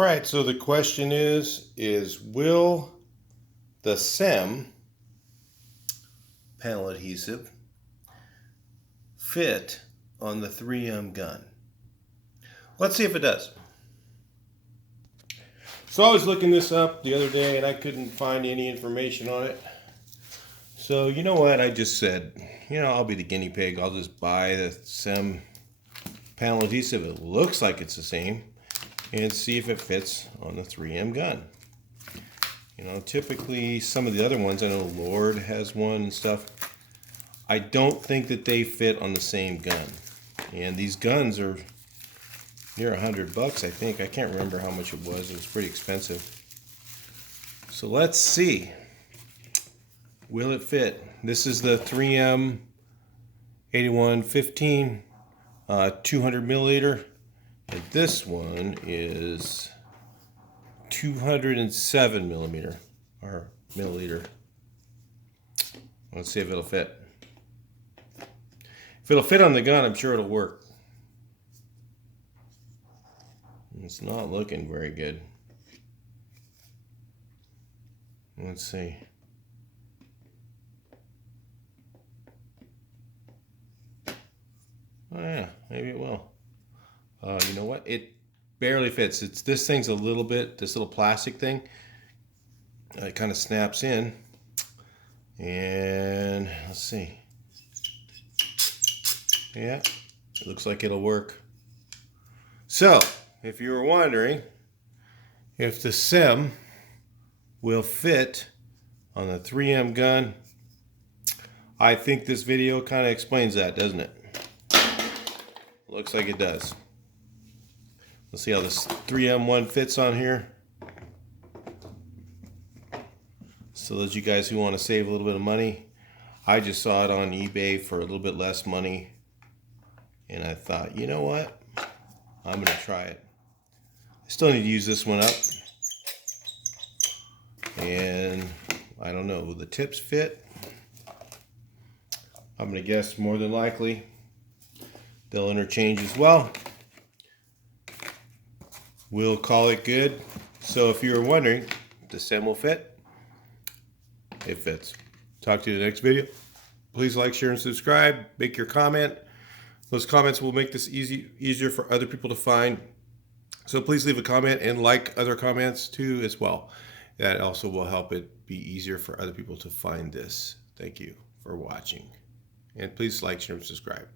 All right, so the question is will the SEM panel adhesive fit on the 3M gun? Let's see if it does. So I was looking this up the other day and I couldn't find any information on it. So you know what I just said? I'll be the guinea pig. I'll just buy the SEM panel adhesive. It looks like it's the same. And see if it fits on the 3M gun. Typically some of the other ones, I know Lord has one and stuff. I don't think that they fit on the same gun. And these guns are near $100, I think. I can't remember how much it was. It was pretty expensive. So let's see. Will it fit? This is the 3M 8115 200 milliliter. And this one is 207 milliliter. Let's see if it'll fit. If it'll fit on the gun, I'm sure it'll work. It's not looking very good. Let's see. Oh yeah, maybe it will. You know what? It barely fits. This thing's a little bit, this little plastic thing, it kind of snaps in. And let's see. Yeah, it looks like it'll work. So, if you were wondering if the SEM will fit on the 3M gun, I think this video kind of explains that, doesn't it? Looks like it does. Let's see how this 3M one fits on here. So those of you guys who want to save a little bit of money, I just saw it on eBay for a little bit less money. And I thought, you know what? I'm going to try it. I still need to use this one up. And I don't know, will the tips fit? I'm going to guess more than likely they'll interchange as well. We'll call it good. So if you were wondering, the SEM will fit? It fits. Talk to you in the next video. Please like, share, and subscribe. Make your comment. Those comments will make this easier for other people to find. So please leave a comment and like other comments too as well. That also will help it be easier for other people to find this. Thank you for watching. And please like, share, and subscribe.